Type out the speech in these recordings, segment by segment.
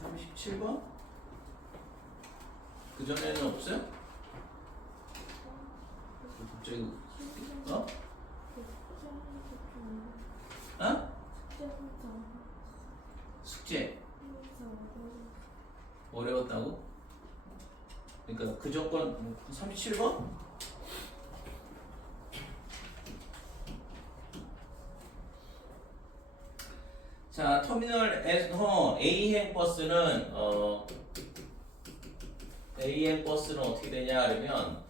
37번? 그 전에는 없어요? 갑자기 어? 어? 숙제 어려웠다고? 그러니까 그 조건 37번? 자, 터미널에서 A행 버스는 A행 버스는 어떻게 되냐 그러면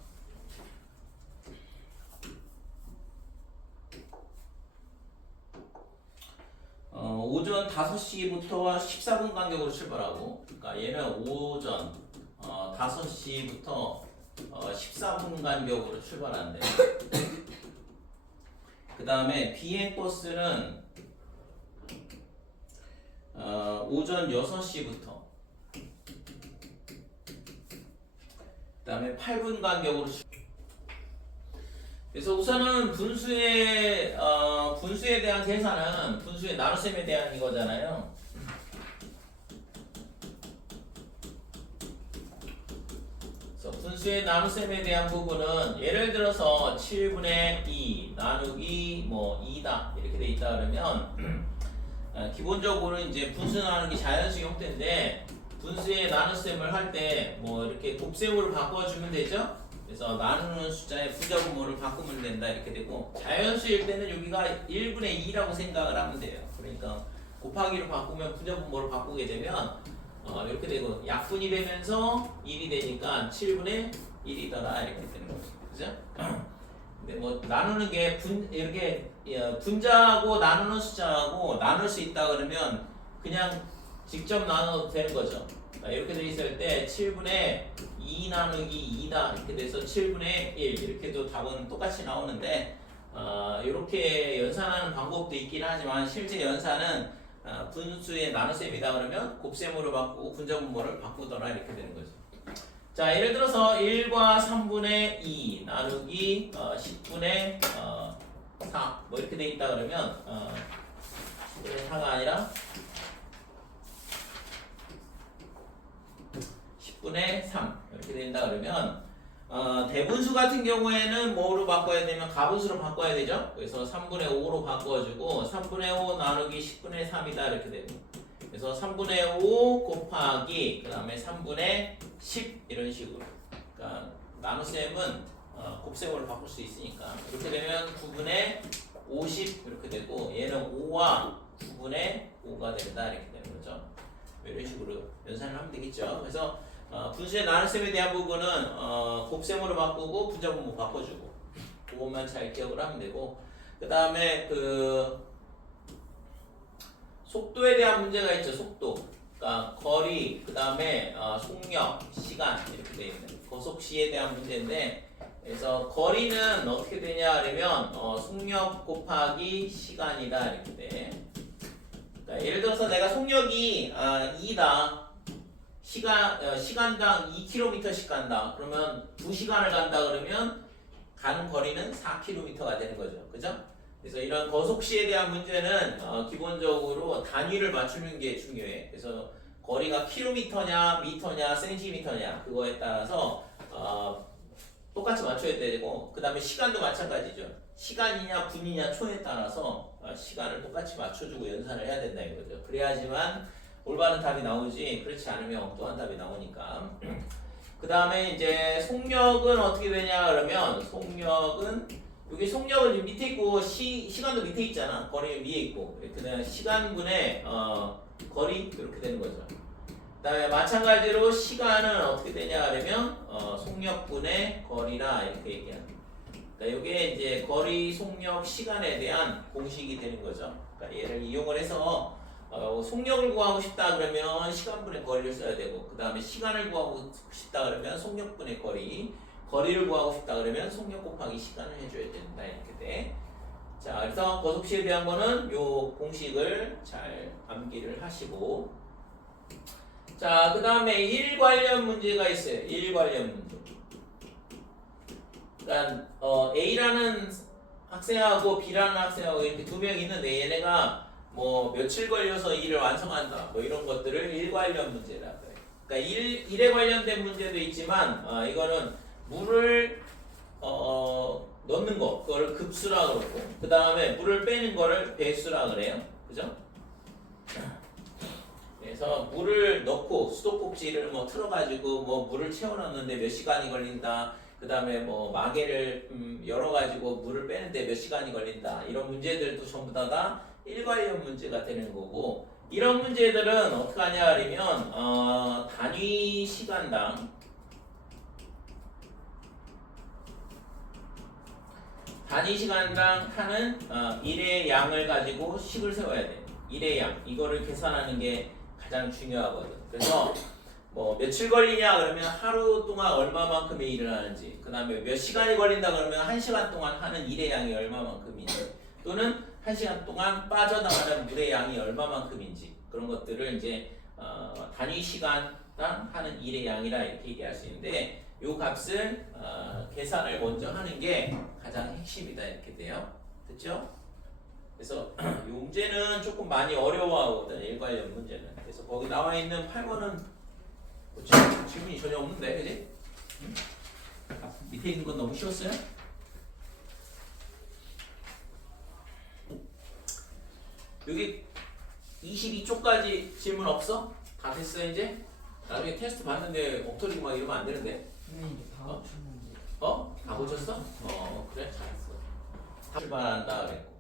오전 5시부터 14분 간격으로 출발하고, 그러니까 얘는 오전 5시부터 14분 간격으로 출발한대. 그 다음에 비행 버스는 오전 6시부터 그 다음에 8분 간격으로 그래서 우선은 분수에 대한 계산은 분수의 나눗셈에 대한 이거잖아요. 그래서 분수의 나눗셈에 대한 부분은 예를 들어서 7분의 2 나누기 뭐 2다 이렇게 돼 있다 그러면 기본적으로 이제 분수 나누기 자연수 형태인데 분수의 나눗셈을 할 때 뭐 이렇게 곱셈으로 바꿔주면 되죠. 그래서 나누는 숫자의 부정분모를 바꾸면 된다 이렇게 되고, 자연수일 때는 여기가 1분의 2라고 생각을 하면 돼요. 그러니까 곱하기로 바꾸면 부정분모를 바꾸게 되면 이렇게 되고 약분이 되면서 1이 되니까 7분의 1이더라 이렇게 되는 거죠. 그죠? 근데 뭐 나누는 게 이렇게 분자하고 나누는 숫자하고 나눌 수 있다 그러면 그냥 직접 나눠도 되는 거죠. 이렇게 돼 있을 때 7분의 2 나누기 2다 이렇게 돼서 7분의 1 이렇게 해도 답은 똑같이 나오는데 이렇게 연산하는 방법도 있긴 하지만 실제 연산은 분수의 나눗셈이다 그러면 곱셈으로 바꾸고 분자분모를 바꾸더라 이렇게 되는 거죠. 자, 예를 들어서 1과 3분의 2 나누기 10분의 4 뭐 이렇게 돼 있다 그러면 10분의 4가 아니라 10분의 3 이렇게 된다 그러면 대분수 같은 경우에는 뭐로 바꿔야 되면 가분수로 바꿔야 되죠. 그래서 3분의 5로 바꿔주고 3분의 5 나누기 10분의 3이다 이렇게 되고, 그래서 3분의 5 곱하기 그 다음에 3분의 10 이런 식으로, 그러니까 나눗셈은 곱셈으로 바꿀 수 있으니까 이렇게 되면 9분의 50 이렇게 되고 얘는 5와 9분의 5가 된다 이렇게 되는 거죠. 이런 식으로 연산을 하면 되겠죠. 그래서 분수의 나눗셈에 대한 부분은 곱셈으로 바꾸고 분자분모 바꿔주고 그것만 잘 기억을 하면 되고, 그 다음에 그 속도에 대한 문제가 있죠. 속도, 그러니까 거리, 그 다음에 속력, 시간 이렇게 되어 있는 거속시에 대한 문제인데, 그래서 거리는 어떻게 되냐 하면 속력 곱하기 시간이다 이렇게 돼. 그러니까 예를 들어서 내가 속력이 2다. 시간당 2km씩 간다. 그러면 2시간을 간다 그러면 가는 거리는 4km가 되는 거죠. 그죠? 그래서 이런 거속시에 대한 문제는 기본적으로 단위를 맞추는 게 중요해. 그래서 거리가 킬로미터냐, 미터냐, 센티미터냐 그거에 따라서 똑같이 맞춰야 되고, 그 다음에 시간도 마찬가지죠. 시간이냐, 분이냐, 초에 따라서 시간을 똑같이 맞춰주고 연산을 해야 된다 이거죠. 그래야지만 올바른 답이 나오지, 그렇지 않으면 엉뚱한 답이 나오니까. 그 다음에 이제 속력은 어떻게 되냐 그러면 속력은 여기 속력은 밑에 있고 시간도 밑에 있잖아. 거리는 위에 있고. 그다음에 시간분의 거리 이렇게 되는 거죠. 그 다음에 마찬가지로 시간은 어떻게 되냐 그러면 속력분의 거리라 이렇게 얘기하는. 그러니까 이게 이제 거리, 속력, 시간에 대한 공식이 되는 거죠. 그러니까 얘를 이용을 해서 속력을 구하고 싶다 그러면 시간분의 거리를 써야 되고, 그 다음에 시간을 구하고 싶다 그러면 속력분의 거리, 거리를 구하고 싶다 그러면 속력 곱하기 시간을 해줘야 된다 이렇게 돼. 자, 그래서 거속시에 대한 거는 요 공식을 잘 암기를 하시고, 자, 그 다음에 일 관련 문제가 있어요. 일 관련 문제. 그러니까 A라는 학생하고 B라는 학생하고 이렇게 두 명 있는데 얘네가 뭐 며칠 걸려서 일을 완성한다. 뭐 이런 것들을 일 관련 문제라고 해요. 그러니까 일에 관련된 문제도 있지만 이거는 물을 넣는 거 그걸 급수라 그러고 그 다음에 물을 빼는 거를 배수라 그래요. 그죠? 그래서 물을 넣고 수도꼭지를 뭐 틀어가지고 뭐 물을 채워넣는데 몇 시간이 걸린다. 그 다음에 뭐 마개를 열어가지고 물을 빼는데 몇 시간이 걸린다. 이런 문제들도 전부 다가 일관련 문제가 되는 거고 이런 문제들은 어떻게 하냐 그러면 단위 시간당 하는 일의 양을 가지고 식을 세워야 돼. 일의 양 이거를 계산하는 게 가장 중요하거든. 그래서 뭐 며칠 걸리냐 그러면 하루 동안 얼마만큼의 일을 하는지 그 다음에 몇 시간이 걸린다 그러면 1시간 동안 하는 일의 양이 얼마만큼인지 또는 1시간 동안 빠져나가는 물의 양이 얼마만큼인지 그런 것들을 이제 단위 시간당 하는 일의 양이라 이렇게 얘기할 수 있는데 요 값을 계산을 먼저 하는 게 가장 핵심이다 이렇게 돼요. 됐죠? 그래서 이 문제는 조금 많이 어려워하거든 일관련 문제는. 그래서 거기 나와 있는 8번은 뭐 질문이 전혀 없는데, 그지? 밑에 있는 건 너무 쉬웠어요? 여기 22쪽까지 질문 없어? 다 됐어 이제? 나중에 테스트 봤는데 엉터리고 막 이러면 안 되는데. 다 고쳤는데. 다 고쳤어? 그래 잘했어. 다 출발한다 그랬고.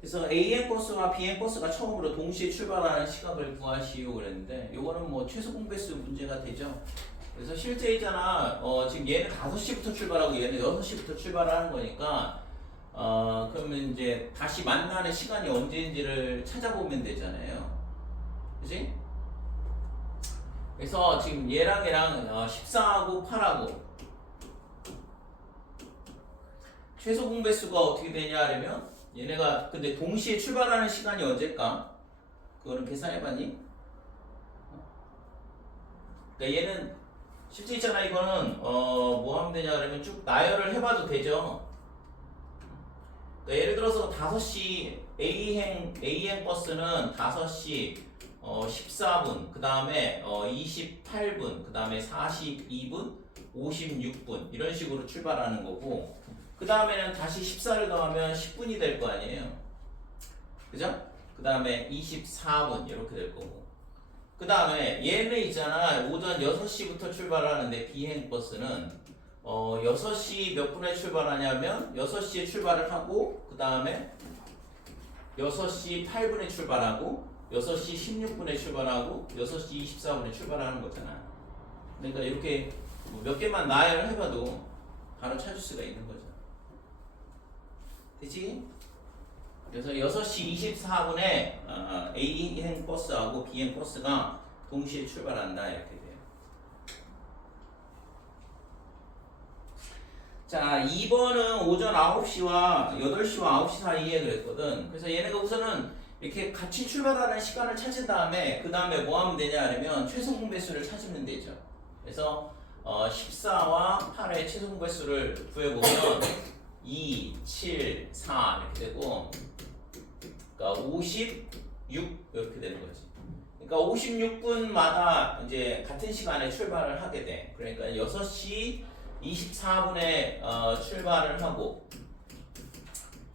그래서 AN 버스와 BN 버스가 처음으로 동시에 출발하는 시각을 구하시오 그랬는데 요거는 뭐 최소 공배수 문제가 되죠. 그래서 실제 있잖아 지금 얘는 5시부터 출발하고 얘는 6시부터 출발하는 거니까 그러면 이제 다시 만나는 시간이 언제인지를 찾아보면 되잖아요. 그치? 그래서 지금 얘랑 14하고 8하고 최소 공배수가 어떻게 되냐 하면 얘네가 근데 동시에 출발하는 시간이 언제일까? 그거는 계산해봤니? 그러니까 얘는 실제 있잖아 이거는 뭐 하면 되냐 그러면 쭉 나열을 해봐도 되죠. 그러니까 예를 들어서 5시 A행 버스는 5시 14분 그 다음에 28분 그 다음에 42분 56분 이런 식으로 출발하는 거고 그 다음에는 다시 14를 더하면 10분이 될 거 아니에요. 그죠? 그 다음에 24분 이렇게 될 거고 그 다음에 얘는 있잖아 오전 6시부터 출발하는데 비행버스는 6시 몇 분에 출발하냐면 6시에 출발을 하고 그 다음에 6시 8분에 출발하고 6시 16분에 출발하고 6시 24분에 출발하는 거잖아. 그러니까 이렇게 몇 개만 나열을 해봐도 바로 찾을 수가 있는 거죠. 되지? 그래서 6시 24분에 A행 버스하고 B행 버스가 동시에 출발한다 이렇게 돼요. 자 2번은 오전 9시와 8시와 9시 사이에 그랬거든. 그래서 얘네가 우선은 이렇게 같이 출발하는 시간을 찾은 다음에 그 다음에 뭐 하면 되냐 하면 최소 공배수를 찾으면 되죠. 그래서 14와 8의 최소 공배수를 구해보면 2, 7, 4 이렇게 되고 그러니까 56 이렇게 되는 거지. 그러니까 56분마다 이제 같은 시간에 출발을 하게 돼. 그러니까 6시 24분에 출발을 하고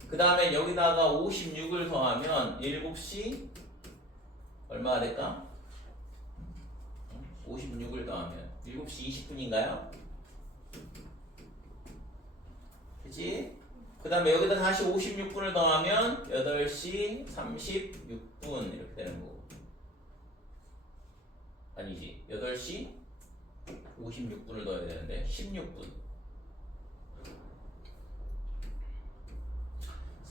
그 다음에 여기다가 56을 더하면 7시 얼마가 될까? 56을 더하면 7시 20분인가요? 그치? 그 다음에 여기다 다시 56분을 더하면 8시 36분 이렇게 되는 거고 아니지 8시 56분을 넣어야 되는데 16분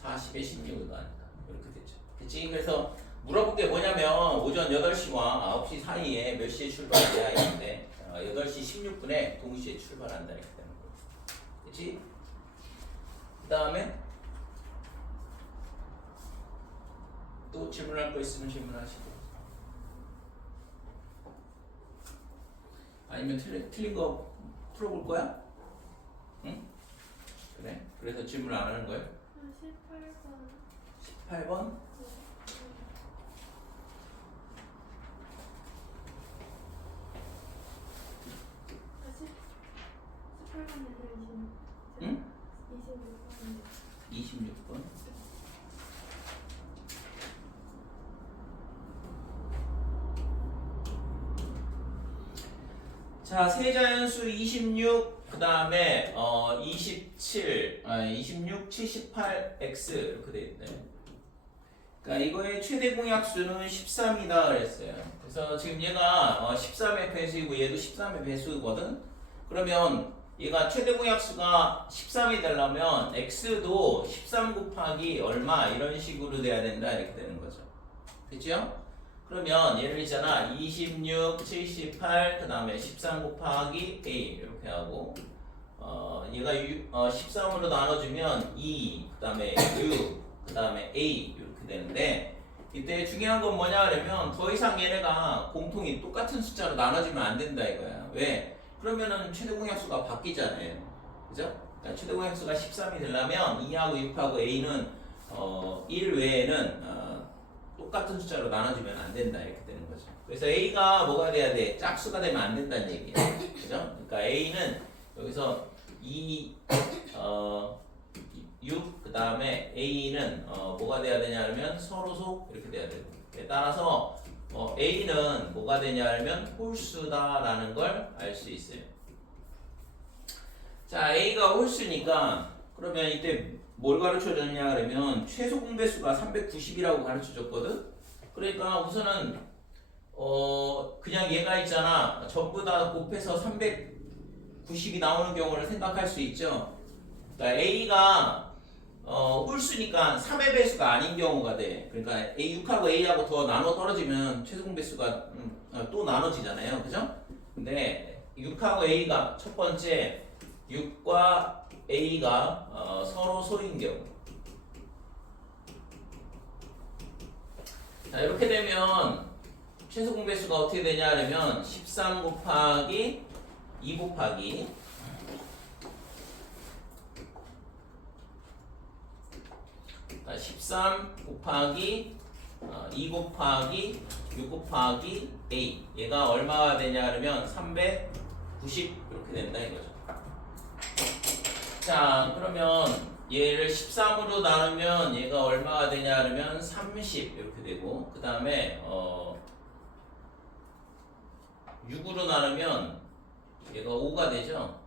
40에 16을 더하니까 이렇게 되죠. 그치? 그래서 물어볼 게 뭐냐면 오전 8시와 9시 사이에 몇 시에 출발해야 하는데 8시 16분에 동시에 출발한다 이렇게 되는 거예요. 그치? 그 다음에 또 질문할 거 있으면 질문하시고 아니면 틀린 거 풀어볼 거야? 응? 그래? 그래서 질문 안 하는 거예요? 18번. 18번? 응? 26번. 자, 세자연수 26, 그 다음에 27, 26, 78x 이렇게 돼 있네. 그러니까 이거의 최대 공약수는 13이다 그랬어요. 그래서 지금 얘가 13의 배수이고 얘도 13의 배수거든. 그러면 얘가 최대 공약수가 13이 되려면 x도 13 곱하기 얼마 이런 식으로 돼야 된다 이렇게 되는 거죠. 그렇죠? 그러면 예를 있잖아 26, 78, 그 다음에 13 곱하기 a 이렇게 하고 얘가 13으로 나눠주면 2, 그 다음에 6, 그 다음에 a 이렇게 되는데 이때 중요한 건 뭐냐 하려면 더 이상 얘네가 공통이 똑같은 숫자로 나눠지면 안 된다 이거야. 왜? 그러면은 최대 공약수가 바뀌잖아요. 그죠? 그러니까 최대 공약수가 13이 되려면 2하고 6하고 a는 1 외에는 똑같은 숫자로 나눠주면 안 된다 이렇게 되는 거죠. 그래서 a가 뭐가 돼야 돼? 짝수가 되면 안 된다는 얘기예요. 그죠? 그러니까 a는 여기서 6, 그 다음에 a는 뭐가 돼야 되냐면 서로속 이렇게 돼야 되고 따라서 a는 뭐가 되냐면 홀수다라는 걸 알 수 있어요. 자, a가 홀수니까 그러면 이때 뭘 가르쳐 줬냐 그러면 최소 공배수가 390이라고 가르쳐 줬거든. 그러니까 우선은 그냥 얘가 있잖아. 전부 다 곱해서 390이 나오는 경우를 생각할 수 있죠. 그러니까 a가 홀수니까 3의 배수가 아닌 경우가 돼. 그러니까 6하고 a하고 더 나눠 떨어지면 최소 공배수가 또 나눠지잖아요. 그죠? 근데 6하고 a가 첫 번째 6과 a가 서로 소인 경우. 자, 이렇게 되면 최소 공배수가 어떻게 되냐 하면 13 곱하기 2 곱하기 13 곱하기 2 곱하기 6 곱하기 a 얘가 얼마가 되냐 하면 390 이렇게 된다 이거죠. 자, 그러면 얘를 13으로 나누면 얘가 얼마가 되냐 하면 30 이렇게 되고 그 다음에 6으로 나누면 얘가 5가 되죠.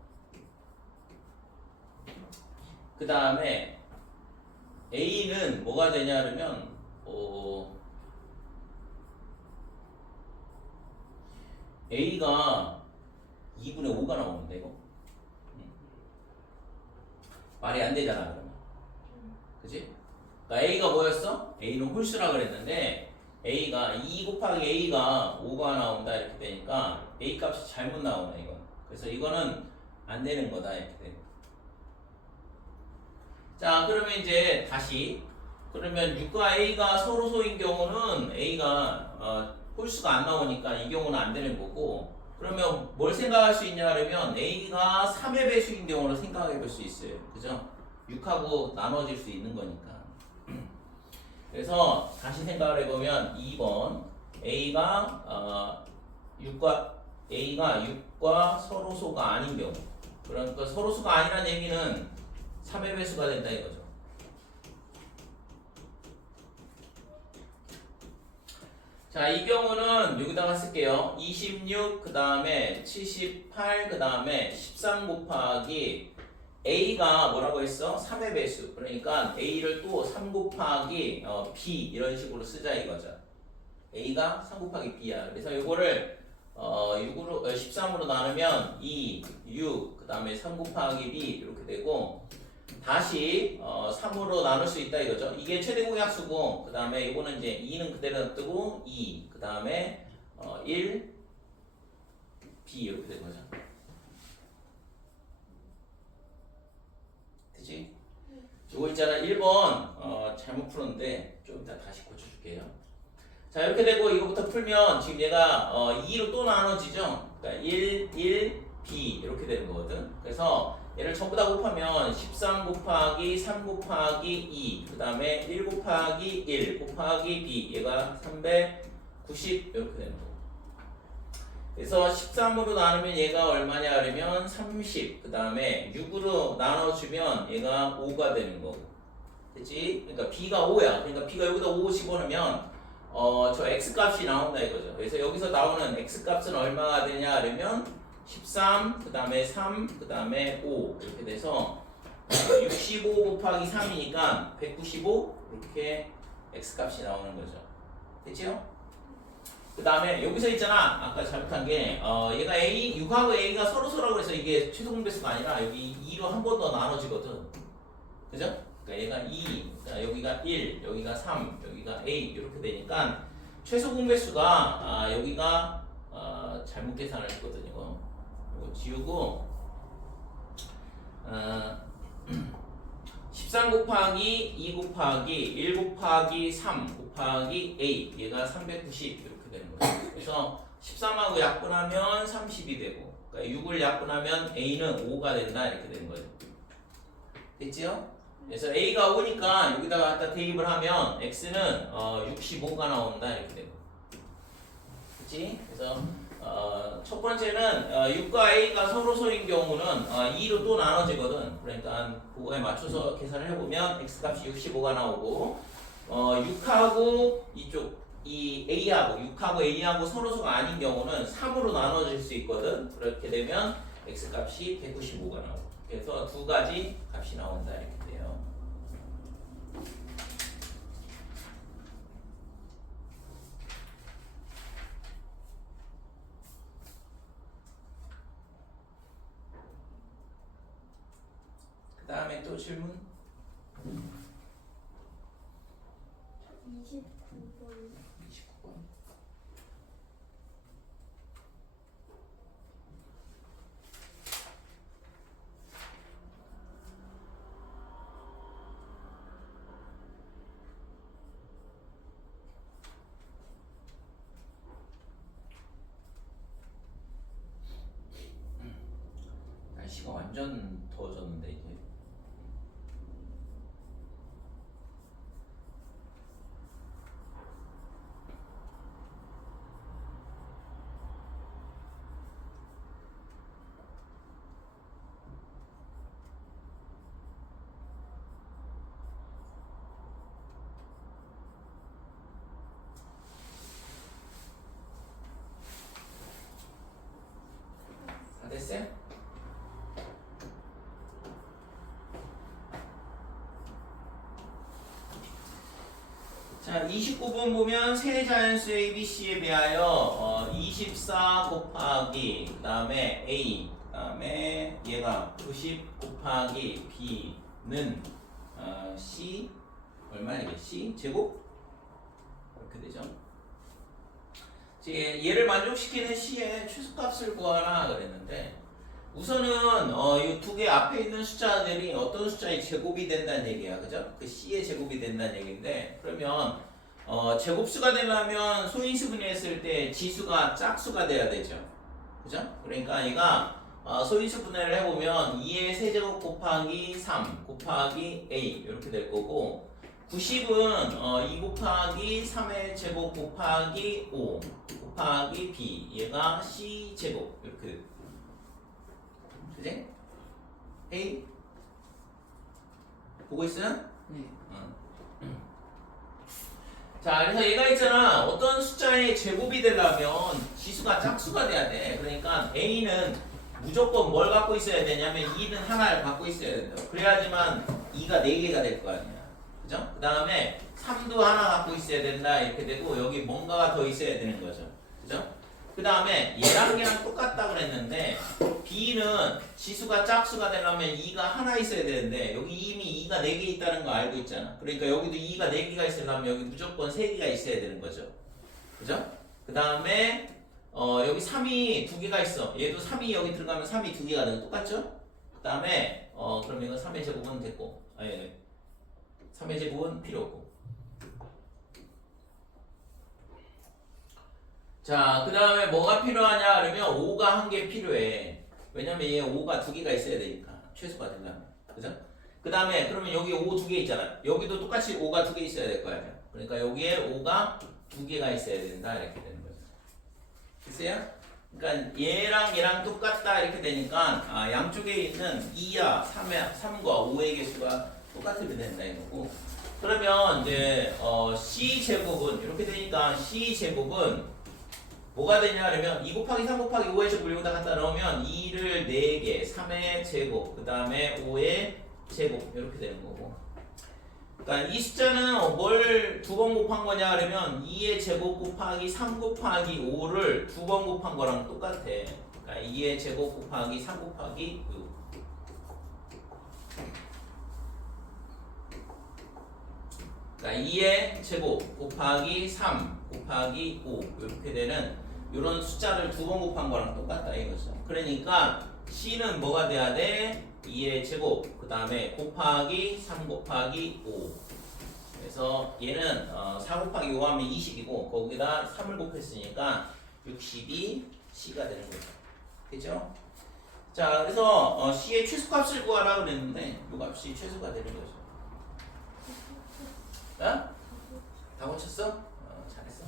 그 다음에 a는 뭐가 되냐 하면 a가 2분의 5가 나오는데 이거 말이 안 되잖아 그러면. 그치? 그러니까 a가 뭐였어? a는 홀수라 그랬는데 a가 2 곱하기 a가 5가 나온다 이렇게 되니까 a 값이 잘못 나오네 이건. 그래서 이거는 안 되는 거다 이렇게 돼. 자, 그러면 이제 다시 그러면 6과 a가 서로 소인 경우는 a가 홀수가 안 나오니까 이 경우는 안 되는 거고 그러면 뭘 생각할 수 있냐 하면 a가 3의 배수인 경우를 생각해 볼 수 있어요. 그죠? 6하고 나눠질 수 있는 거니까. 그래서 다시 생각을 해보면 2번 a가 6과 서로소가 아닌 경우 그러니까 서로소가 아니란 얘기는 3의 배수가 된다 이거죠. 자, 이 경우는 여기다가 쓸게요. 26, 그 다음에 78, 그 다음에 13 곱하기 a가 뭐라고 했어? 3의 배수. 그러니까 a를 또 3 곱하기 b 이런 식으로 쓰자 이거죠. a가 3 곱하기 b야. 그래서 이거를 13으로 나누면 2, 6, 그 다음에 3 곱하기 b 이렇게 되고 다시 3으로 나눌 수 있다 이거죠. 이게 최대 공약수고 그 다음에 이거는 이제 2는 그대로 놔두고 2, 그 다음에 1, b 이렇게 된 거죠. 그치? 이거 있잖아 1번 잘못 풀었는데 좀 이따 다시 고쳐줄게요. 자, 이렇게 되고 이거부터 풀면 지금 얘가 2로 또 나눠지죠. 그러니까 1, 1, b 이렇게 되는 거거든. 그래서 얘를 전부 다 곱하면 13 곱하기 3 곱하기 2, 그 다음에 1 곱하기 1 곱하기 b, 얘가 390 이렇게 되는 거고. 그래서 13으로 나누면 얘가 얼마냐 그러면 30, 그 다음에 6으로 나눠주면 얘가 5가 되는 거고. 됐지? 그러니까 b가 5야. 그러니까 b가 여기다 5 집어넣으면 저 x값이 나온다 이거죠. 그래서 여기서 나오는 x값은 얼마가 되냐 그러면 13, 그 다음에 3, 그 다음에 5 이렇게 돼서 65 곱하기 3이니까 195 이렇게 x값이 나오는 거죠. 됐죠? 그 다음에 여기서 있잖아. 아까 잘못한 게 얘가 a, 6하고 a가 서로서라고 해서 이게 최소 공배수가 아니라 여기 2로 한 번 더 나눠지거든. 그죠? 그러니까 얘가 2, 여기가 1, 여기가 3, 여기가 a 이렇게 되니까 최소 공배수가 여기가 잘못 계산을 했거든요. 이거 지우고 13 곱하기 2 곱하기 1 곱하기 3 곱하기 a 얘가 390 이렇게 되는 거예요. 그래서 13하고 약분하면 30이 되고, 그러니까 6을 약분하면 a는 5가 된다 이렇게 되는 거죠. 됐지요? 그래서 a가 5니까 여기다가 갖다 대입을 하면 x는 65가 나온다 이렇게 되고. 그치? 그래서 첫 번째는 6과 a가 서로서인 경우는 2로 또 나눠지거든. 그러니까 그거에 맞춰서 계산을 해보면 x값이 65가 나오고 6하고 이쪽 이 a하고 6하고 a하고 서로서가 아닌 경우는 3으로 나눠질 수 있거든. 그렇게 되면 x값이 195가 나오고. 그래서 두 가지 값이 나온다 이렇게 돼요. 그 다음에 또 질문? 29번 29번. 날씨가 완전 더워졌는데 이제. 다 됐어요? 자, 29번 보면 세 자연수 ABC에 대하여 24 곱하기 그 다음에 A 그 다음에 얘가 90 곱하기 B는 C 얼마야 이게? C 제곱? 이렇게 되죠. 얘를 만족시키는 C의 최소값을 구하라 그랬는데 우선은 이 두 개 앞에 있는 숫자들이 어떤 숫자의 제곱이 된다는 얘기야, 그죠? 그 C의 제곱이 된다는 얘기인데 그러면 제곱수가 되려면 소인수 분해했을 때 지수가 짝수가 돼야 되죠, 그죠? 그러니까 얘가 소인수 분해를 해보면 2의 세제곱 곱하기 3 곱하기 A 이렇게 될 거고 90은 2 곱하기 3의 제곱 곱하기 5 곱하기 B 얘가 C 제곱 이렇게 될 거고. 그지? A 보고 있어요? 네. 자, 그래서 얘가 있잖아. 어떤 숫자의 제곱이 되려면 지수가 짝수가 돼야 돼. 그러니까 A는 무조건 뭘 갖고 있어야 되냐면 2는 하나를 갖고 있어야 된다. 그래야지만 2가 4개가 될 거 아니야. 그죠? 그 다음에 3도 하나 갖고 있어야 된다. 이렇게 되고 여기 뭔가가 더 있어야 되는 거죠. 그죠? 그 다음에 얘랑 똑같다 그랬는데 B는 지수가 짝수가 되려면 2가 하나 있어야 되는데 여기 이미 2가 4개 있다는 거 알고 있잖아. 그러니까 여기도 2가 4개가 있으려면 여기 무조건 3개가 있어야 되는 거죠. 그죠? 그 다음에 여기 3이 2개가 있어. 얘도 3이 여기 들어가면 3이 2개가 되는 거 똑같죠? 그 다음에 그럼 이거 3의 제곱은 됐고 3의 제곱은 필요 없고. 자, 그 다음에 뭐가 필요하냐 그러면 5가 한 개 필요해. 왜냐면 얘 5가 2개가 있어야 되니까. 최소가 된다면. 그죠? 그 다음에 그러면 여기 5 두 개 있잖아. 여기도 똑같이 5가 두 개 있어야 될 거 아니야. 그러니까 여기에 5가 두 개가 있어야 된다. 이렇게 되는 거죠. 됐어요? 그러니까 얘랑 똑같다 이렇게 되니까 양쪽에 있는 2와 3과 5의 개수가 똑같으면 된다 이거고. 그러면 이제 C 제곱은 이렇게 되니까 C 제곱은 뭐가 되냐 그러면 2 곱하기 3 곱하기 5의 제곱을 여기다 갖다 넣으면 2를 4개, 3의 제곱, 그 다음에 5의 제곱 이렇게 되는 거고. 그러니까 이 숫자는 뭘 두 번 곱한 거냐 그러면 2의 제곱 곱하기 3 곱하기 5를 두 번 곱한 거랑 똑같아. 그러니까 2의 제곱 곱하기 3 곱하기 6. 그러니까 2의 제곱 곱하기 3 곱하기 5 이렇게 되는 이런 숫자를 두 번 곱한 거랑 똑같다 이거죠. 그러니까 C는 뭐가 돼야 돼? 2의 제곱 그 다음에 곱하기 3 곱하기 5. 그래서 얘는 4 곱하기 5 하면 20이고 거기다 3을 곱했으니까 60이 C가 되는 거죠. 그죠? 자, 그래서 C의 최소값을 구하라 그랬는데 이 값이 최소가 되는 거죠. 어? 다 고쳤어? 잘했어.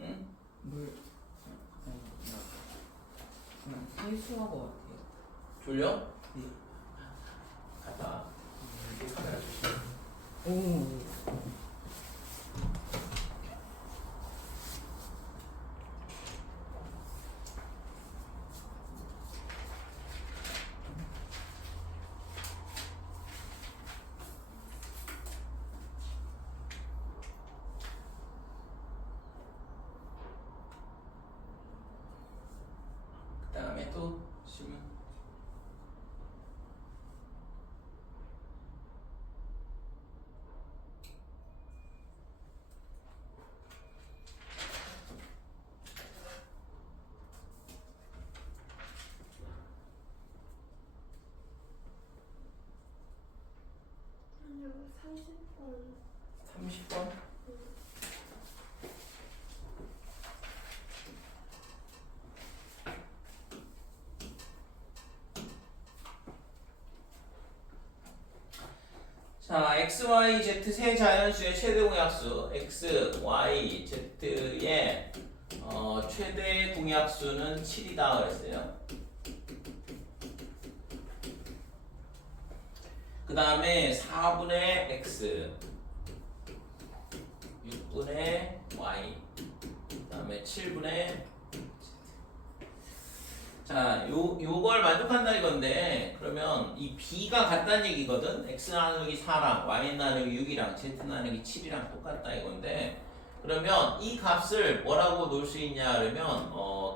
응? 물 그냥 세수하고 같아요. 졸려? 네. 가봐. 카메라 조심. 오. 그 다음에 또 질문. 아니요, 30번. 30번? 자, x, y, z 세 자연수의 최대 공약수 x, y, z의 최대 공약수는 7이다 그랬어요. 그 다음에 4분의 x, 6분의 y, 그 다음에 7분의 자, 요걸 만족한다 이건데 그러면 이 b가 같다는 얘기거든. x 나누기 4랑 y 나누기 6이랑 z 나누기 7이랑 똑같다 이건데 그러면 이 값을 뭐라고 놓을 수 있냐 그러면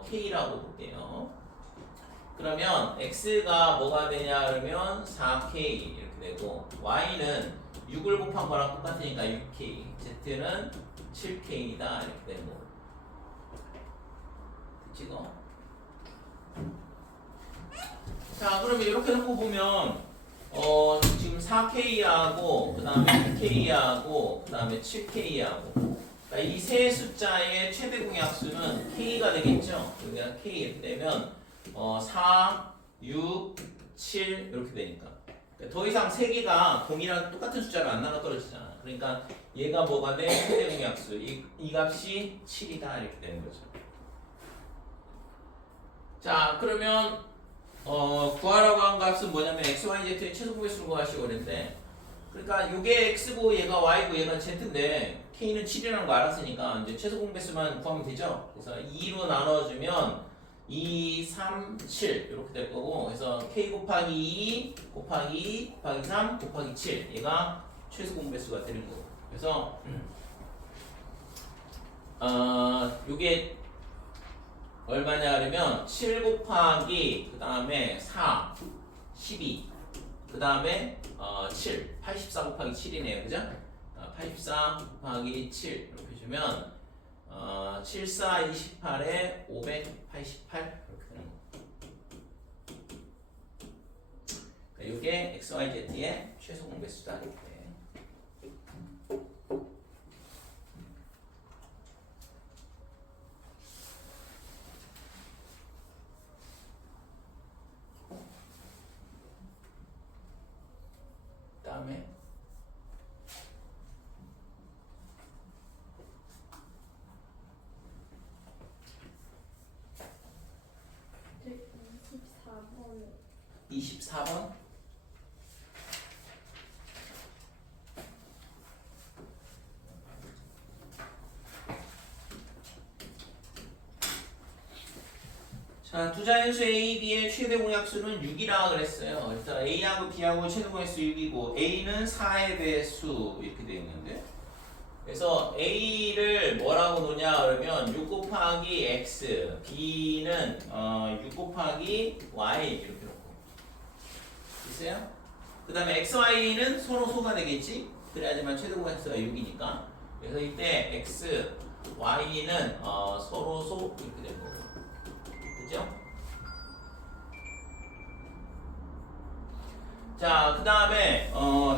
k라고 볼게요. 그러면 x가 뭐가 되냐 그러면 4k 이렇게 되고 y는 6을 곱한 거랑 똑같으니까 6k, z는 7k이다 이렇게 되는 거고. 찍어. 자, 그러면 이렇게 놓고 보면 지금 4K하고 그 다음에 6K하고 그 다음에 7K하고 이 세 숫자의 최대 공약수는 K가 되겠죠. 여기가 K 이렇게 되면 4, 6, 7 이렇게 되니까 더 이상 세 개가 공이랑 똑같은 숫자로 안 나가 떨어지잖아. 그러니까 얘가 뭐가 돼? 최대 공약수 이 값이 7이다 이렇게 되는 거죠. 자, 그러면 구하라고 한 값은 뭐냐면 x, y, z의 최소 공배수를 구하시고 그랬는데 그러니까 이게 x고 얘가 y고 얘가 z인데 k는 7이라는 거 알았으니까 이제 최소 공배수만 구하면 되죠. 그래서 2로 나눠주면 2, 3, 7 이렇게 될 거고 그래서 k 곱하기 2 곱하기 2 곱하기 3 곱하기 7 얘가 최소 공배수가 되는 거고 그래서 요게 얼마냐 그러면 7 곱하기 그 다음에 4 12 그 다음에 7 84 곱하기 7이네요 그죠? 84 곱하기 7 이렇게 주면 74 28에 588 이렇게 되는 거. 이게 x, y, z의 최소 공배수다 이렇게. 24번. 자, 두 자연수 A, B의 최대 공약수는 6이라 그랬어요. 그래서 A하고 B하고 최대 공약수 6이고 A는 4의 배수 이렇게 되어 있는데, 그래서 A를 뭐라고 놓냐 그러면 6 곱하기 X, B는 6 곱하기 Y 이렇게 놓고 있어요. 그 다음에 X, Y는 서로 소가 되겠지? 그래야지만 최대 공약수가 6이니까. 그래서 이때 X, Y는 서로 소 이렇게 될 거고. 그죠? 자, 그 다음에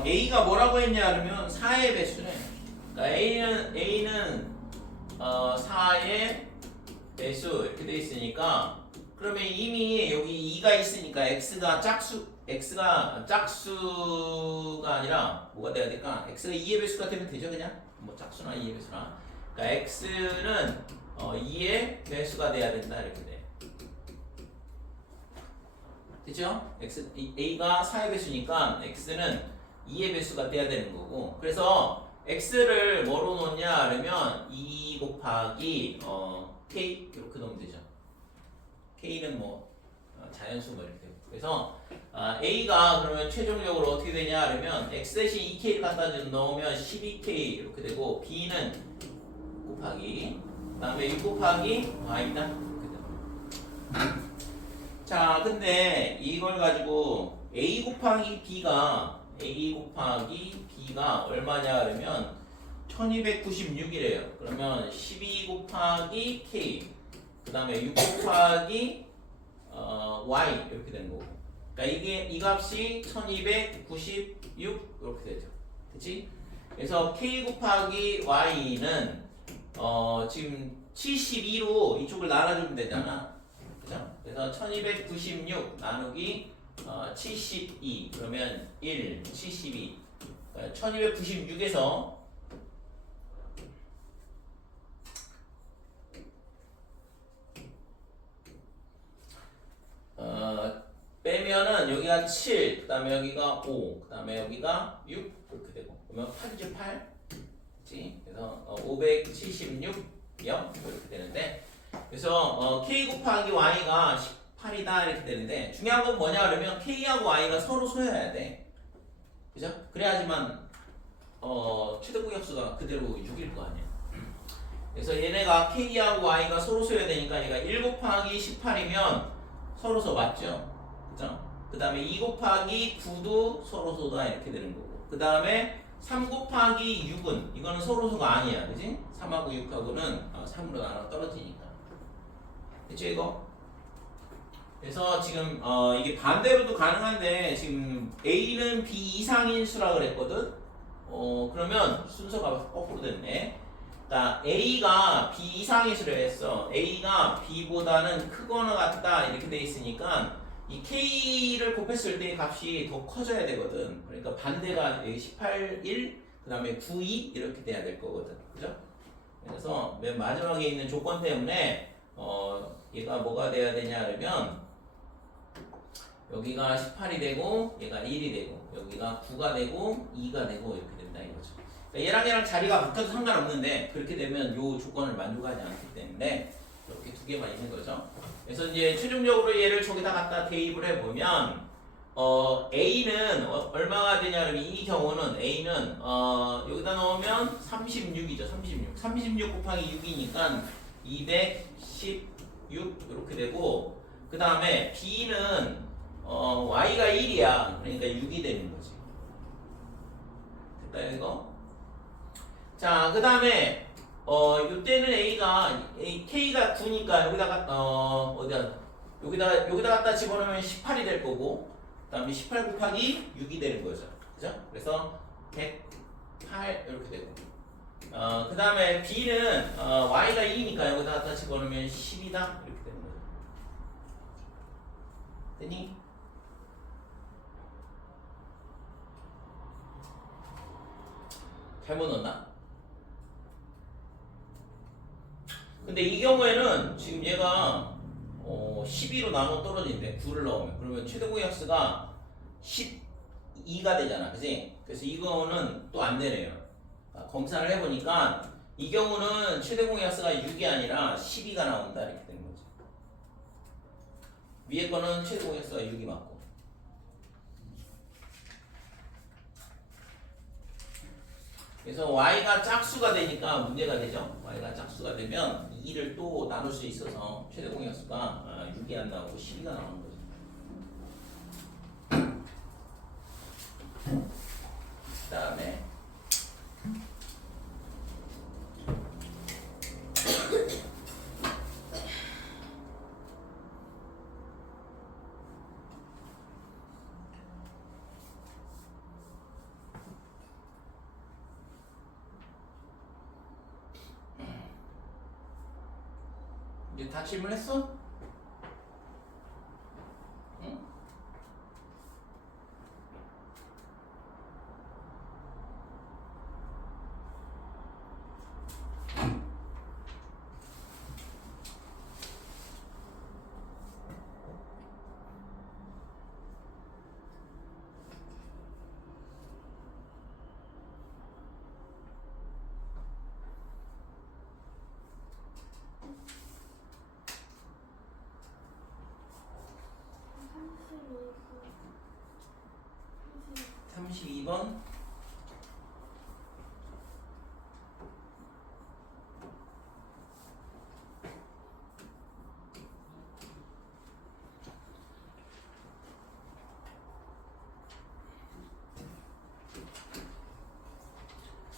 A가 뭐라고 했냐 그러면 4의 배수네. 그러니까 A는 4의 배수 이렇게 돼 있으니까, 그러면 이미 여기 2가 있으니까 X가 짝수가 아니라 뭐가 돼야 될까? X가 2의 배수가 되면 되죠, 그냥? 뭐 짝수나 2의 배수나. 그러니까 X는 2의 배수가 돼야 된다 이렇게 돼. 됐죠? A가 4의 배수니까 X는 2의 배수가 돼야 되는 거고, 그래서 X를 뭐로 놓냐 그러면 2 곱하기 K 이렇게 놓으면 되죠. K는 뭐 자연수 뭐 이렇게 되고, 그래서 A가 그러면 최종적으로 어떻게 되냐 그러면 X 대신 2K를 갖다 넣으면 12K 이렇게 되고, B는 곱하기 그 다음에 6 곱하기 Y다 이렇게 되고. 자, 근데 이걸 가지고 A 곱하기 B가 얼마냐 그러면 1296이래요. 그러면 12 곱하기 K 그 다음에 6 곱하기 Y 이렇게 되는 거고, 그러니까 이 값이 1296 이렇게 되죠. 그치? 그래서 K 곱하기 Y는 지금 72로 이쪽을 나눠주면 되잖아. 그죠? 그래서 1296 나누기 72 그러면 1, 72 1296에서 빼면은 여기가 7, 그 다음에 여기가 5, 그 다음에 여기가 6 이렇게 되고, 그러면 8이죠 8. 그치? 그래서 576 0 이렇게 되는데, 그래서 K 곱하기 Y가 18이다 이렇게 되는데, 중요한 건 뭐냐 그러면 K하고 Y가 서로 소여야 돼. 그죠? 그래야지만 최대 공약수가 그대로 6일 거 아니야. 그래서 얘네가 K하고 Y가 서로 소여야 되니까 얘가 1 곱하기 18이면 서로소 맞죠? 그죠? 그 다음에 2 곱하기 9도 서로소다 이렇게 되는 거고, 그 다음에 3 곱하기 6은 이거는 서로소가 아니야, 그지? 3하고 6하고는 3으로 나눠 떨어지니까. 그쵸 이거? 그래서 지금 이게 반대로도 가능한데, 지금 A는 B 이상인 수라 그랬거든? 그러면 순서가 거꾸로 됐네. 그러니까 A가 B 이상의 수라 했어. A가 B보다는 크거나 같다 이렇게 돼 있으니까 이 K를 곱했을 때 값이 더 커져야 되거든. 그러니까 반대가 18, 1, 그 다음에 9, 2 이렇게 돼야 될 거거든. 그죠? 그래서 맨 마지막에 있는 조건 때문에 얘가 뭐가 돼야 되냐 그러면 여기가 18이 되고 얘가 1이 되고 여기가 9가 되고 2가 되고 이렇게 된다 이거죠. 그러니까 얘랑 자리가 바뀌어도 상관없는데, 그렇게 되면 요 조건을 만족하지 않기 때문에 이렇게 두 개만 있는 거죠. 그래서 이제 최종적으로 얘를 저기다 갖다 대입을 해보면 A는 얼마가 되냐면, 이 경우는 A는 여기다 넣으면 36이죠. 36 곱하기 6이니까 216 이렇게 되고, 그 다음에 B는 Y가 1이야. 그러니까 6이 되는 거지. 됐다 이거? 자, 그 다음에 이때는 K가 9니까 여기다 갖다 집어넣으면 18이 될 거고, 그 다음에 18 곱하기 6이 되는 거죠. 그죠? 그래서 108 이렇게 되고, 그 다음에 B는 Y가 2니까 여기다 갖다 집어넣으면 10이다 이렇게 되는 거죠. 됐니? 잘못 넣었나? 근데 이 경우에는 지금 얘가 12로 나눠 떨어진대. 9를 넣으면. 그러면 최대 공약수가 12가 되잖아. 그지? 그래서 이거는 또 안 되네요. 검사를 해보니까 이 경우는 최대 공약수가 6이 아니라 12가 나온다. 이렇게 되는 거죠. 위에 거는 최대 공약수가 6이 맞고. 그래서 y가 짝수가 되니까 문제가 되죠. y가 짝수가 되면 2를 또 나눌 수 있어서 최대 공약수가 6이 안 나오고 12가 나오는 거죠. 그 다음에 이제 다 질문했어? 응? 삼십이 32번.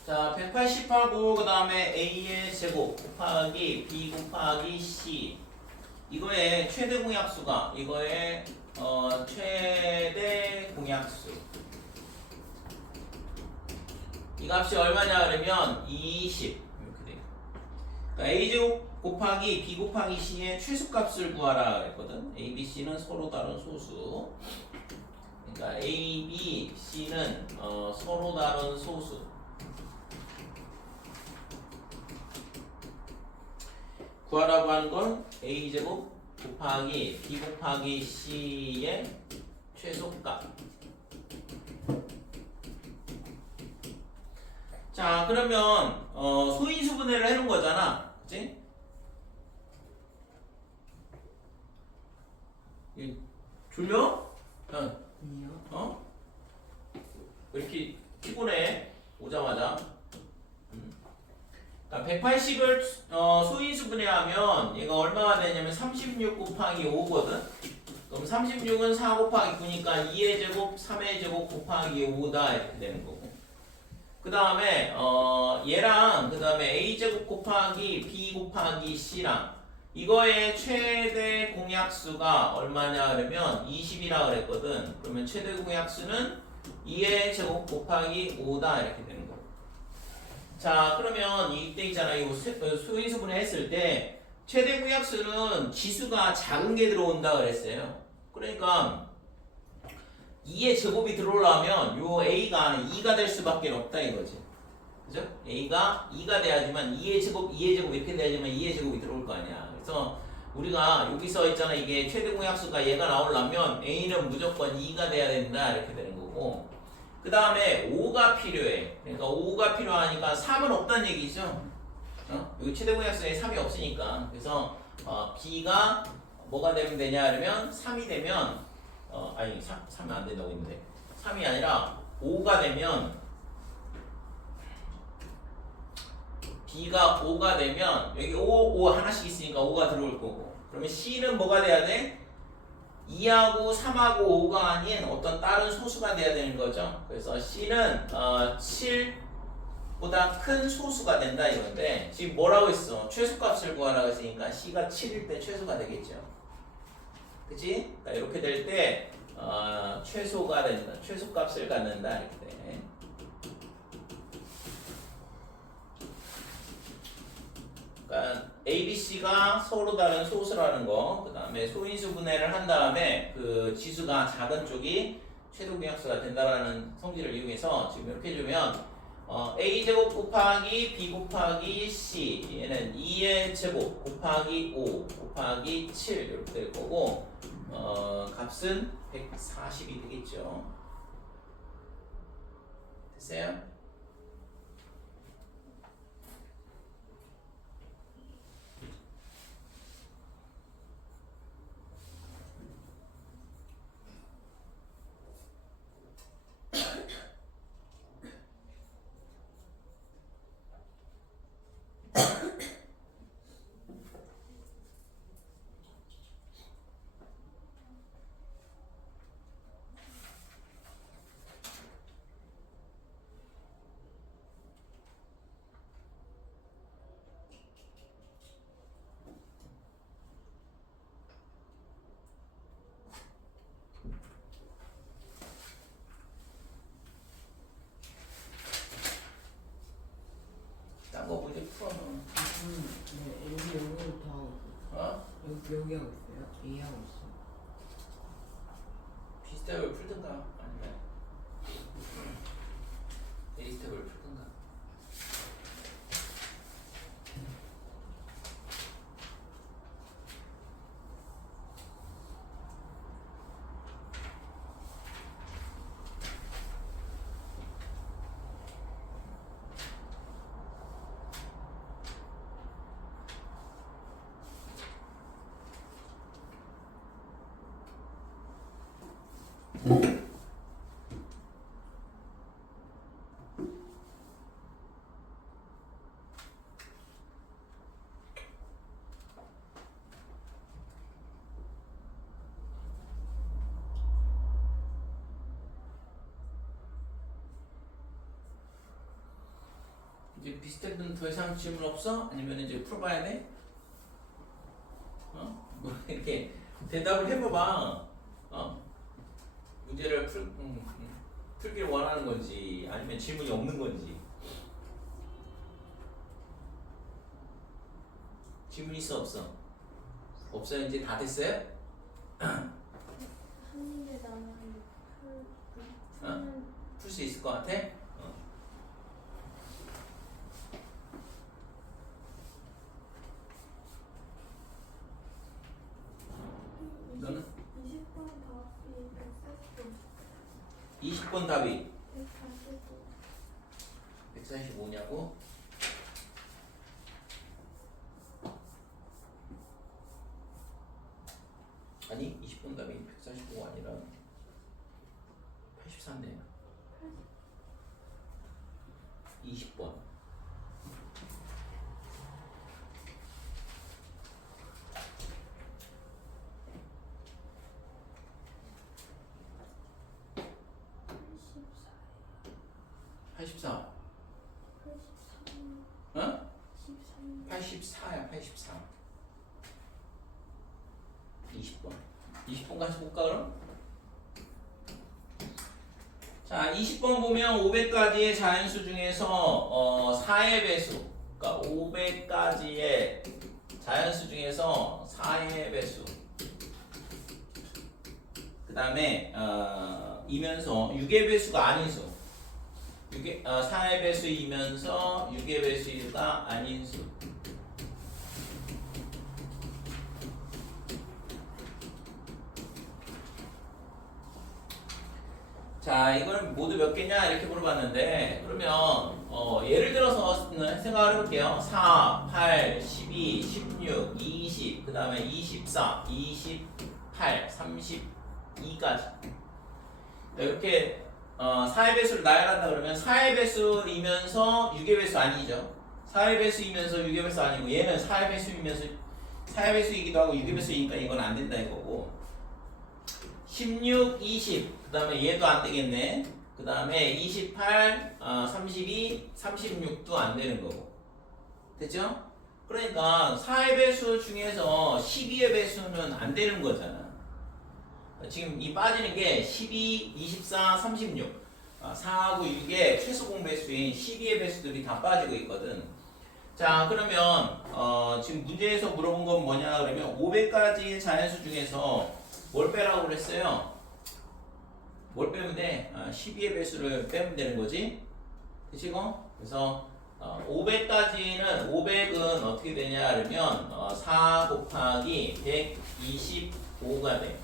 자, 180하고 그 다음에 a의 제곱 곱하기 b 곱하기 c 이거의 최대 공약수가 이거의 최대 공약수 이 값이 얼마냐 그러면 20 이렇게 돼요. 그러니까 a제곱 곱하기 b 곱하기 c의 최소값을 구하라 그랬거든. a, b, c는 서로 다른 소수. 그러니까 a, b, c는 서로 다른 소수. 구하라고 하는 건 a제곱 곱하기 b 곱하기 c의 최소값. 자, 그러면 소인수분해를 해놓은 거잖아, 그치? 졸려? 아니요. 어? 왜 이렇게 피곤해? 오자마자. 그러니까 180을 소인수분해하면 얘가 얼마가 되냐면 36 곱하기 5거든. 그럼 36은 4 곱하기 9니까 2의 제곱, 3의 제곱 곱하기 5다 이렇게 되는 거고. 그 다음에 얘랑 그 다음에 a제곱 곱하기 b 곱하기 c랑 이거의 최대 공약수가 얼마냐 그러면 20이라 그랬거든. 그러면 최대 공약수는 2의 제곱 곱하기 5다 이렇게 되는 거고. 자, 그러면 이때 있잖아. 이거 소인수분해 했을 때 최대 공약수는 지수가 작은 게 들어온다 그랬어요. 그러니까 2의 제곱이 들어오려면 요 a가 2가 될 수밖에 없다 이거지. 그죠? a가 2가 돼야지만 2의 제곱 이렇게 돼야지만 2의 제곱이 들어올 거 아니야. 그래서 우리가 여기서 있잖아. 이게 최대 공약수가 얘가 나오려면 a는 무조건 2가 돼야 된다 이렇게 되는 거고. 그 다음에 5가 필요해. 그러니까 5가 필요하니까 3은 없다는 얘기죠. 여기 최대 공약수에 3이 없으니까. 그래서 b가 뭐가 되면 되냐 그러면 3이 되면 아니 3이 안 된다고 했는데 3이 아니라 5가 되면 b가 5가 되면 여기 5 하나씩 있으니까 5가 들어올 거고. 그러면 c는 뭐가 돼야 돼? 2하고 3하고 5가 아닌 어떤 다른 소수가 돼야 되는 거죠. 그래서 c는 7보다 큰 소수가 된다 이건데 지금 뭐라고 했어? 최소값을 구하라고 했으니까 c가 7일 때 최소가 되겠죠. 그치? 그러니까 이렇게 될 때 최소가 된다. 최소값을 갖는다 이렇게 돼. 그러니까 A, B, C가 서로 다른 소수라는 거. 그 다음에 소인수 분해를 한 다음에 그 지수가 작은 쪽이 최대 공약수가 된다라는 성질을 이용해서 지금 이렇게 해주면 a제곱 곱하기 b 곱하기 c 얘는 2의 제곱 곱하기 5 곱하기 7 이렇게 될 거고 값은 140이 되겠죠. 됐어요? 딴 거 문제 풀어. 네, 여기 다 하고 있어요. 여기 하고 있어요. A 하고 있어요. 비스텝을 풀든가 아니면 A스텝을 풀든가. 이제 비스텝은 더 이상 질문 없어? 아니면 이제 풀어봐야 돼? 뭐 이렇게 대답을 해봐봐. 문제를 풀길 원하는 건지 아니면 질문이 없는 건지. 질문 있어 없어? 없어요? 이제 다 됐어요? 한 문제 남았는데 풀 수 있을 것 같아? 너는? 20번 답이 140번 20번 답이 145 145냐고? 아니 20번 답이 145가 아니라 83네. 20번. 팔십사 84. 어? 13 84야 84. 20번. 20번 같이 볼까 그럼? 자, 20번 보면 500가지의 자연수 중에서 4의 배수, 그러니까 500가지의 자연수 중에서 4의 배수. 그 다음에 이면서 6의 배수가 아닌 수. 4의 배수이면서 6의 배수가 아닌 수. 자, 이거는 모두 몇 개냐 이렇게 물어봤는데 그러면 예를 들어서 생각을 해볼게요. 4, 8, 12, 16, 20, 그 다음에 24, 28, 32까지 이렇게 4의 배수를 나열한다 그러면 4의 배수이면서 6의 배수 아니죠. 4의 배수이면서 6의 배수 아니고 얘는 4의 배수이면서 4의 배수이기도 하고 6의 배수이니까 이건 안 된다 이거고 16, 20, 그 다음에 얘도 안 되겠네. 그 다음에 28, 32, 36도 안 되는 거고. 됐죠? 그러니까 4의 배수 중에서 12의 배수는 안 되는 거잖아. 지금 이 빠지는 게 12, 24, 36. 4하고 6의 최소 공배수인 12의 배수들이 다 빠지고 있거든. 자, 그러면 지금 문제에서 물어본 건 뭐냐 그러면 500가지의 자연수 중에서 뭘 빼라고 그랬어요? 뭘 빼면 돼? 12의 배수를 빼면 되는 거지? 그치고? 그래서 500까지는 500은 어떻게 되냐 그러면 4 곱하기 125가 돼.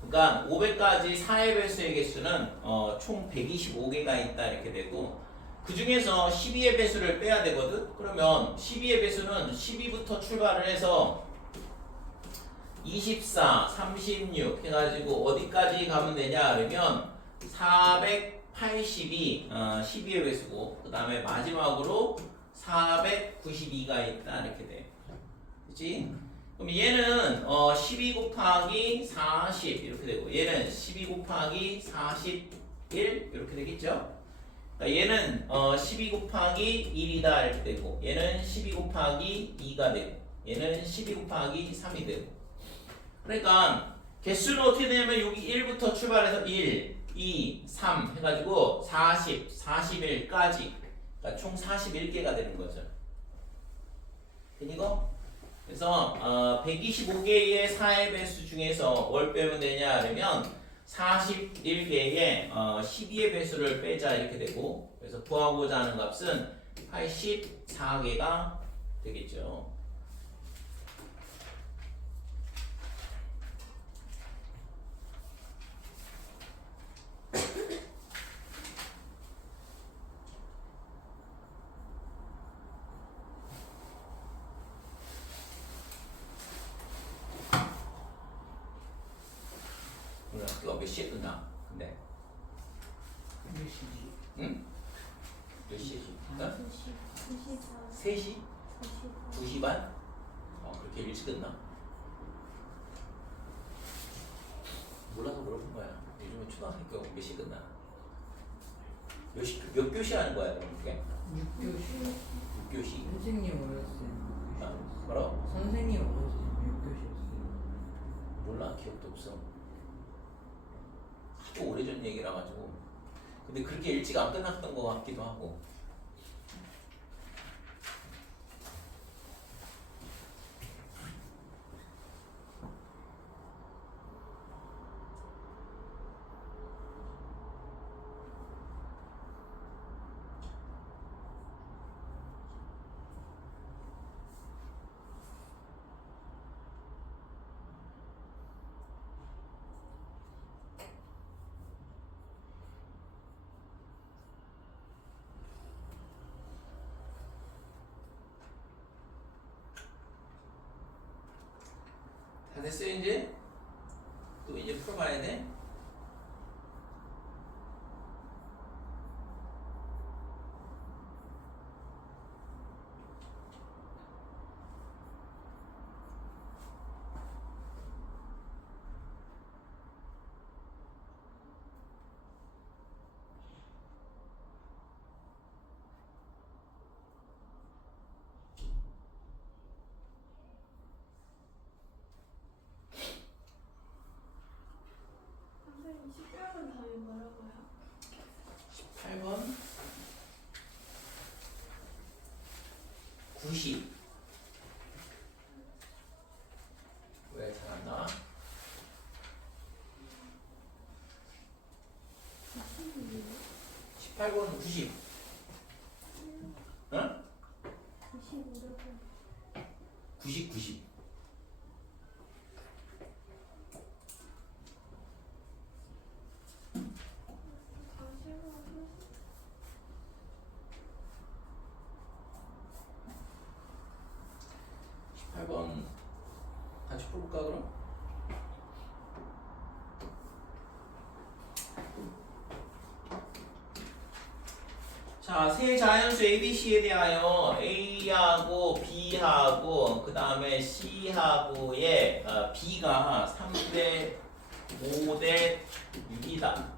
그러니까 500까지 4의 배수의 개수는 총 125개가 있다 이렇게 되고 그 중에서 12의 배수를 빼야 되거든. 그러면 12의 배수는 12부터 출발을 해서 24, 36 해가지고 어디까지 가면 되냐 그러면 482 12의 배수고 그 다음에 마지막으로 492가 있다 이렇게 돼. 그치? 그럼 얘는 12 곱하기 40 이렇게 되고 얘는 12 곱하기 41 이렇게 되겠죠? 그러니까 얘는 12 곱하기 1이다 이렇게 되고 얘는 12 곱하기 2가 되고 얘는 12 곱하기 3이 되고 그러니까 개수는 어떻게 되냐면 여기 1부터 출발해서 1, 2, 3 해가지고 40, 41까지 그러니까 총 41개가 되는 거죠. 되니고? 그래서 125개의 4의 배수 중에서 뭘 빼면 되냐 그러면 41개의 12의 배수를 빼자 이렇게 되고 그래서 구하고자 하는 값은 84개가 되겠죠. 오늘 학교가 몇 시에 끝나? 근데 몇 시지? 응? 몇 시지? 2시 3시? 2시 반? 그렇게 일찍 끝나? 몰라서 물어본 거야. 요즘은 초등학교 몇 시 끝나? 몇 교시 하는 거야 그럼 그게? 6교시. 6교시? 선생님 어렸을 때 6교시였어요. 뭐라고? 선생님 어렸을 때 6교시였어요. 몰라 기억도 없어. 아주 오래전 얘기라 가지고. 근데 그렇게 일찍 안 끝났던 것 같기도 하고. 다 됐어요 이제? 또 이제 풀어봐야 돼? 선생님 10개월은 답이 뭐라고요? 8번 90 왜 잘 안 나와? 18번은 90 응? 90 90 18번 같이 풀어볼까 그럼? 자, 세 자연수 ABC에 대하여 A하고 B하고 그 다음에 C하고의 B가 3대 5대 6이다.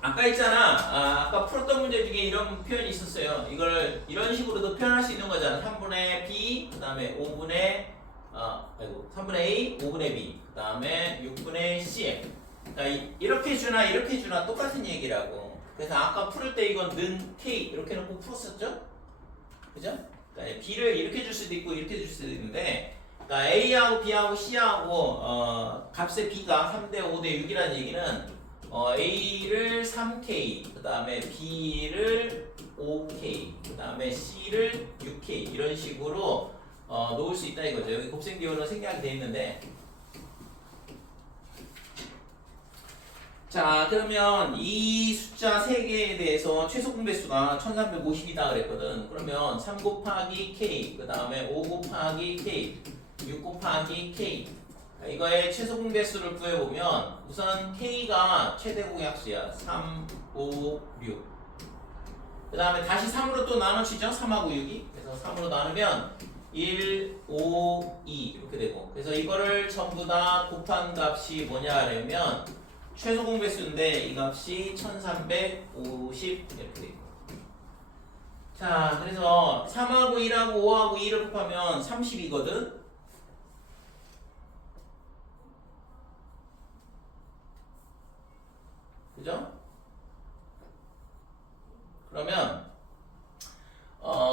아까 있잖아. 아까 풀었던 문제 중에 이런 표현이 있었어요. 이걸 이런 식으로도 표현할 수 있는 거잖아. 3분의 B, 그 다음에 5분의 3분의 A, 5분의 B, 그 다음에 6분의 C. 그러니까 이렇게 주나 이렇게 주나 똑같은 얘기라고. 그래서 아까 풀을 때 이건 는 K 이렇게 놓고 풀었었죠? 그죠? 그러니까 B를 이렇게 줄 수도 있고 이렇게 줄 수도 있는데 그러니까 A하고 B하고 C하고 값의 B가 3대 5대 6이라는 얘기는 A를 3K, 그 다음에 B를 5K, 그 다음에 C를 6K 이런 식으로 놓을 수 있다 이거죠. 여기 곱셈 기호는 생략이 되어 있는데, 자 그러면 이 숫자 3개에 대해서 최소 공배수가 1350이다 그랬거든. 그러면 3 곱하기 K, 그 다음에 5 곱하기 K, 6 곱하기 K, 이거의 최소 공배수를 구해보면 우선 K가 최대 공약수야. 3, 5, 6. 그 다음에 다시 3으로 또 나눠지죠. 3하고 6이. 그래서 3으로 나누면 1, 5, 2 이렇게 되고, 그래서 이거를 전부 다 곱한 값이 뭐냐 하면 최소 공배수인데 이 값이 1350 이렇게 되고, 자 그래서 3하고 1하고 5하고 2를 곱하면 30이거든. 그죠? 그러면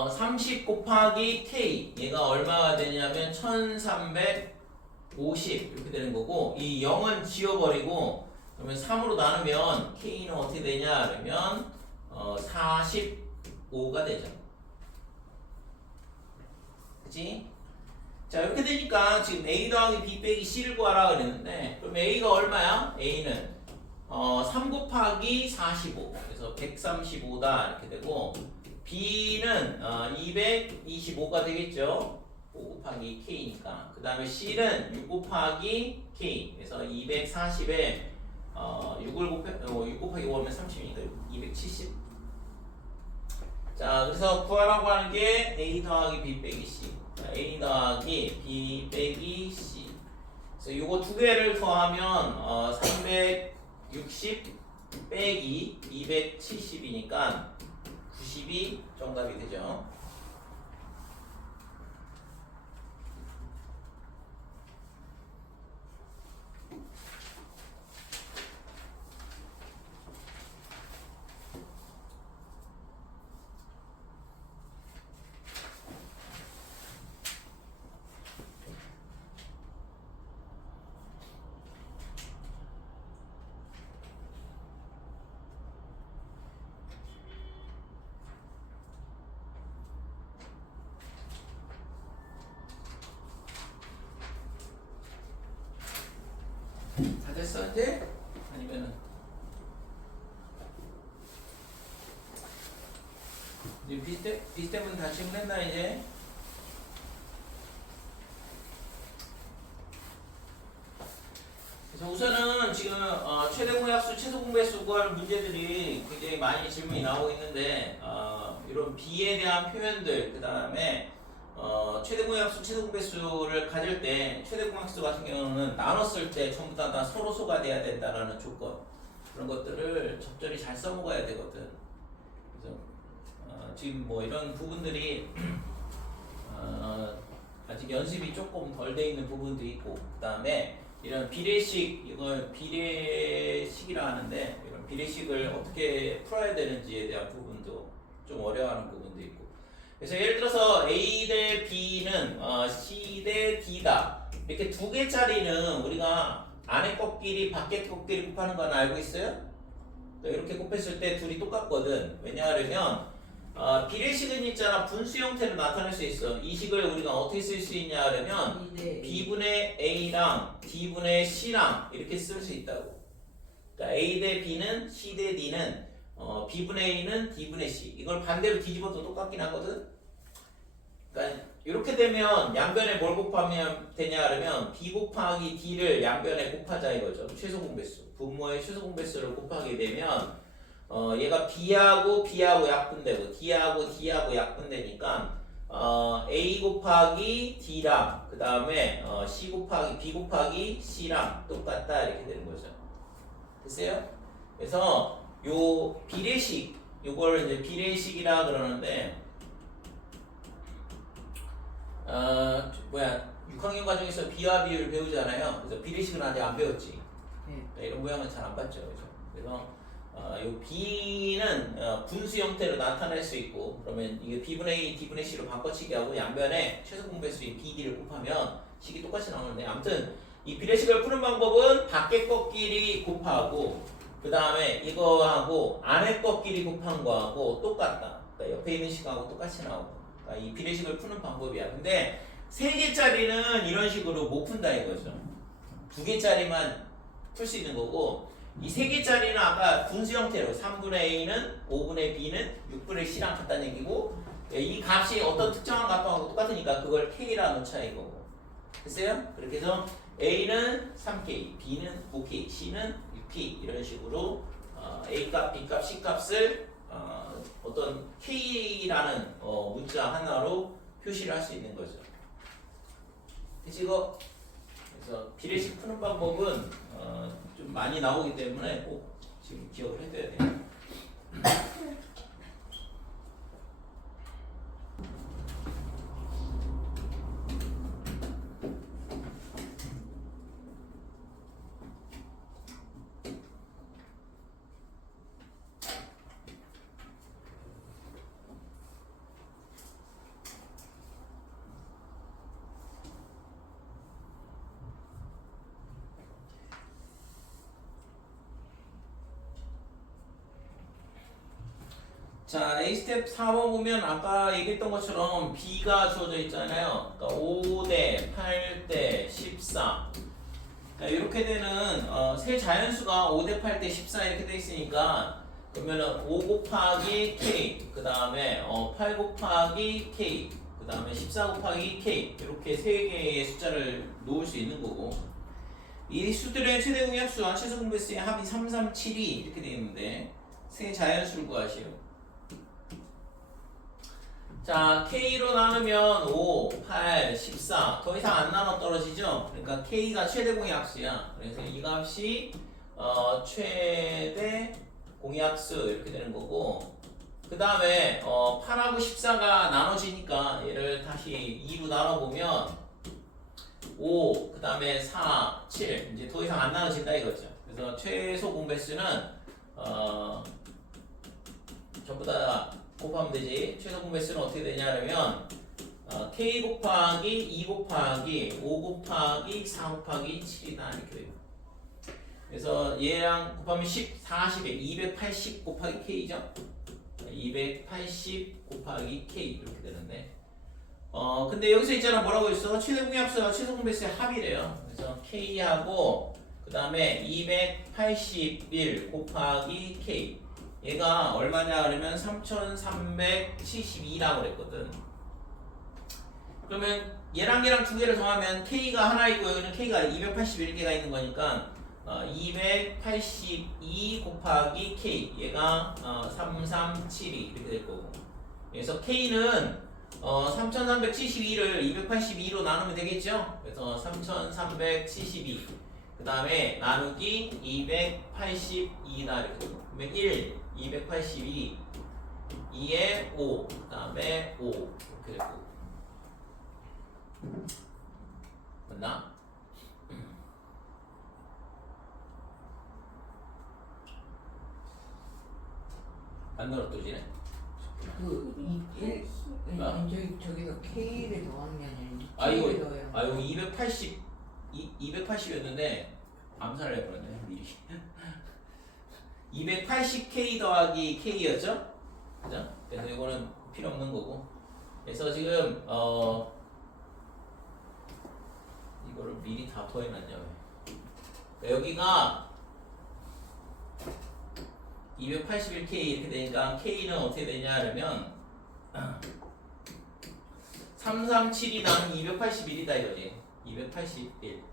30 곱하기 K 얘가 얼마가 되냐면 1350 이렇게 되는 거고, 이 0은 지워버리고 그러면 3으로 나누면 K는 어떻게 되냐 그러면 45가 되죠. 그치? 자 이렇게 되니까 지금 A 더하기 B 빼기 C를 구하라 그랬는데, 그럼 A가 얼마야? A는 3 곱하기 45, 그래서 135다 이렇게 되고, B는 225가 되겠죠. 5 곱하기 K니까. 그 다음에 C는 6 곱하기 K, 그래서 240에 6 곱하기 5 하면 30이니까 270. 자 그래서 구하라고 하는 게 A 더하기 B 빼기 C, A 더하기 B 빼기 C. 그래서 요거 두 개를 더하면 360 빼기 270이니까 90이 정답이 되죠. 다 됐어 이제? 아니면은 이제 비슷해면 다 질문했나 이제? 그래서 우선은 지금 최대 공약수, 최소 공배수 구하는 문제들이 굉장히 많이 질문이 나오고 있는데, 이런 B에 대한 표현들, 그 다음에 최대 공약수, 최소 공배수를 가질 때 최대 공약수 같은 경우는 나눴을 때 전부 다 서로소가 돼야 된다라는 조건, 그런 것들을 적절히 잘 써먹어야 되거든. 그래서 지금 뭐 이런 부분들이 아직 연습이 조금 덜 돼 있는 부분도 있고, 그 다음에 이런 비례식, 이걸 비례식이라 하는데, 이런 비례식을 어떻게 풀어야 되는지에 대한 부분도 좀 어려워하는 부분도 있고, 그래서 예를 들어서 A 대 B는 C 대 D다, 이렇게 두 개짜리는 우리가 안에 것끼리 밖에 것끼리 곱하는 건 알고 있어요? 이렇게 곱했을 때 둘이 똑같거든. 왜냐하면 비례식은 있잖아, 분수 형태로 나타낼 수 있어. 이 식을 우리가 어떻게 쓸 수 있냐 하면 B분의 A랑 D분의 C랑 이렇게 쓸 수 있다고. 그러니까 A 대 B는 C 대 D는 B분의 A는 D분의 C, 이걸 반대로 뒤집어도 똑같긴 하거든. 그러니까 이렇게 되면 양변에 뭘 곱하면 되냐 하면 B 곱하기 D를 양변에 곱하자 이거죠. 최소 공배수, 분모의 최소 공배수를 곱하게 되면 얘가 B하고 B하고 약분되고 D하고 D하고 약분되니까 A 곱하기 D랑 그 다음에 C 곱하기 B 곱하기 C랑 똑같다 이렇게 되는 거죠. 됐어요? 그래서 요 비례식, 요걸 이제 비례식이라 그러는데, 6학년 과정에서 비와 비율을 배우잖아요. 그래서 비례식은 아직 안 배웠지. 이런 모양은 잘 안 봤죠, 그죠? 그래서 요 B는 분수 형태로 나타낼 수 있고, 그러면 이게 B분의 A, D분의 C로 바꿔치기 하고 양변에 최소 공배수인 BD를 곱하면 식이 똑같이 나오는데, 아무튼 이 비례식을 푸는 방법은 밖에 것끼리 곱하고 그 다음에 이거하고 안에 것끼리 곱한 거하고 똑같다. 그러니까 옆에 있는 식하고 똑같이 나오고. 그러니까 이 비례식을 푸는 방법이야. 근데 3개짜리는 이런 식으로 못 푼다 이거죠. 2개짜리만 풀 수 있는 거고, 이 3개짜리는 아까 분수 형태로 3분의 A는 5분의 B는 6분의 C랑 같다는 얘기고, 이 값이 어떤 특정한 값하고 똑같으니까 그걸 K라 놓자 이거고. 됐어요? 그렇게 해서 A는 3K, B는 5K, C는 6K 이런 식으로 A값, B값, C값을 어떤 K라는 문자 하나로 표시를 할 수 있는 거죠. 그치 이거? 그래서 비례식 푸는 방법은 좀 많이 나오기 때문에 꼭 지금 기억을 해둬야 돼요. 자, A 스텝 4번 보면 아까 얘기했던 것처럼 B가 주어져 있잖아요. 그러니까 5대, 8대, 14. 그러니까 이렇게 되는 세 자연수가 5대, 8대, 14 이렇게 돼 있으니까 그러면은 5 곱하기 K, 그 다음에 8 곱하기 K, 그 다음에 14 곱하기 K 이렇게 세 개의 숫자를 놓을 수 있는 거고, 이 수들의 최대 공약수와 최소 공배수의 합이 3, 3, 7이 이렇게 되어 있는데 세 자연수를 구하시오. 자, K로 나누면 5, 8, 14. 더 이상 안 나눠 떨어지죠? 그러니까 K가 최대 공약수야. 그래서 이 값이 최대 공약수 이렇게 되는 거고, 그 다음에 8하고 14가 나눠지니까 얘를 다시 2로 나눠보면 5, 그 다음에 4, 7. 이제 더 이상 안 나눠진다 이거죠. 그래서 최소 공배수는 전부 다 곱하면 되지. 최소 공배수는 어떻게 되냐면 K 곱하기 2 곱하기 5 곱하기 4 곱하기 7이다 이렇게 돼요. 그래서 얘랑 곱하면 10, 40에 280 곱하기 K죠. 280 곱하기 K 이렇게 되는데, 근데 여기서 있잖아 뭐라고 했어? 최대 공약수와 최소 공배수의 합이래요. 그래서 K하고 그 다음에 281 곱하기 K, 얘가 얼마냐 그러면 3372라고 그랬거든. 그러면 얘랑 얘랑 두 개를 더하면 K가 하나 있고 여기는 K가 281개가 있는 거니까 282 곱하기 K, 얘가 3372 이렇게 될 거고, 그래서 K는 3372를 282로 나누면 되겠죠? 그래서 3372, 그 다음에 나누기 282다 이렇게 되고, 그러면 1, 282, 2에 5, 그 다음에 5 이렇게 되고. 맞나? 안 늘어뜨리네. 저기서 K를 더하는 게 아니라 아 이거 K를 더해요. 아 이거 280이었는데 암살을 해버렸네 미리. 280K 더하기 K였죠? 그죠? 그래서 이거는 필요 없는 거고. 그래서 지금 이거를 미리 다 더해놨냐 왜? 여기가 281K 이렇게 되니까 K는 어떻게 되냐 그러면 337이 나누기 281이다 이거지. 281.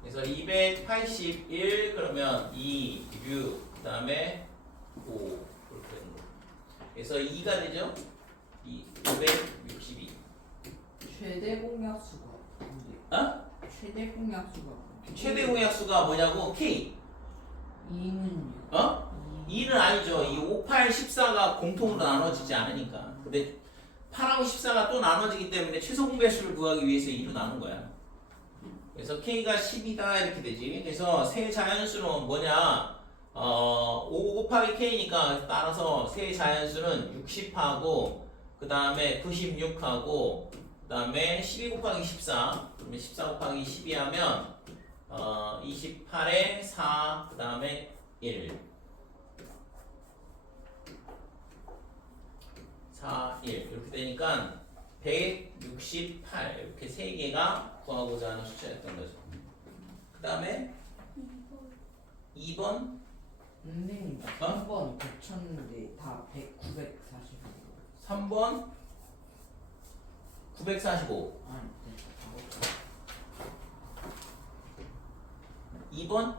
그래서 281 그러면 2, 6, 그 다음에 5 이렇게 되는 거. 그래서 2가 되죠? 262. 최대 공약수가 뭔데? 최대 공약수가 최대 공약수가 뭐냐고? K. 2는요? 2는 아니죠. 이 5, 8, 14가 공통으로 나눠지지 않으니까. 근데 8하고 14가 또 나눠지기 때문에 최소 공배수를 구하기 위해서 2로 나눈 거야. 그래서 K가 10이다 이렇게 되지. 그래서 세 자연수는 뭐냐? 5 곱하기 K니까 따라서 세 자연수는 60하고 그 다음에 96하고 그 다음에 12 곱하기 14, 그러면 14 곱하기 12 하면 28에 4, 그 다음에 1 되니까 168 이렇게 세 개가 구하고자 하는 숫자였던 거죠. 그 다음에 2번 선생님, 어? 3번 고쳤는데 다 945. 3번 945 아니, 네, 2번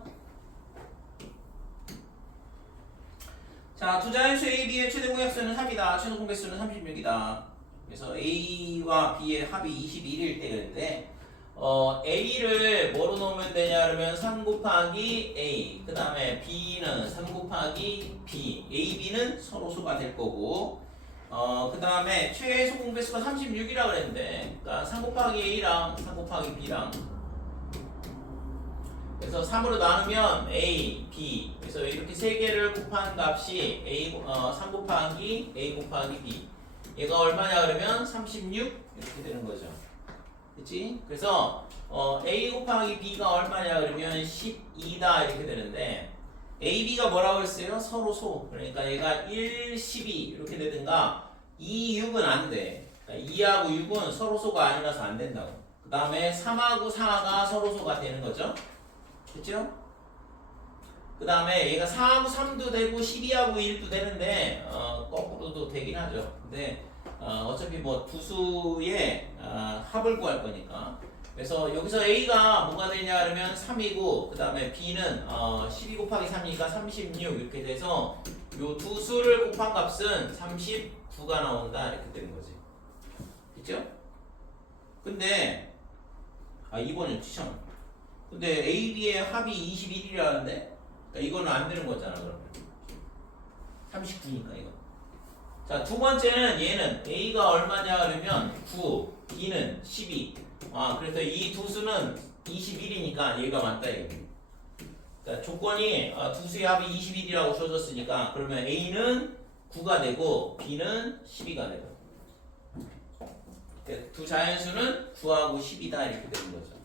자, 두 자연수 A, B의 최대 공약수는 3이다. 최소 공배수는 36이다. 그래서 A와 B의 합이 21일 때인데 A를 뭐로 놓으면 되냐 그러면 3 곱하기 A 그 다음에 B는 3 곱하기 B A, B는 서로 수가 될 거고 그 다음에 최소 공배수가 36이라 그랬는데 그러니까 3 곱하기 A랑 3 곱하기 B랑 그래서 3으로 나누면 A, B 그래서 이렇게 세 개를 곱한 값이 3 곱하기 A 곱하기 B 얘가 얼마냐 그러면 36 이렇게 되는 거죠. 그치? 그래서 A 곱하기 B가 얼마냐 그러면 12다 이렇게 되는데 A, B가 뭐라고 했어요? 서로 소. 그러니까 얘가 1, 12 이렇게 되든가 2, 6은 안 돼. 그러니까 2하고 6은 서로 소가 아니라서 안 된다고. 그 다음에 3하고 4가 서로 소가 되는 거죠. 그쵸? 그 다음에 얘가 4하고 3도 되고 12하고 1도 되는데 거꾸로도 되긴 하죠. 근데 어차피 뭐 두 수의 합을 구할 거니까 그래서 여기서 A가 뭐가 되냐 그러면 3이고 그 다음에 B는 12 곱하기 3이니까 36 이렇게 돼서 요 두 수를 곱한 값은 39가 나온다 이렇게 되는 거지. 그쵸? 근데 2번은 추천. 근데 A, B의 합이 21이라는데 그러니까 이거는 안 되는 거잖아 그러면 39니까 이거. 자, 두 번째는 얘는 A가 얼마냐 그러면 9, B는 12. 그래서 이 두 수는 21이니까 얘가 맞다 이거. 자, 조건이 두 수의 합이 21이라고 줘줬으니까 그러면 A는 9가 되고 B는 12가 되고 두 자연수는 9하고 10이다 이렇게 되는 거죠.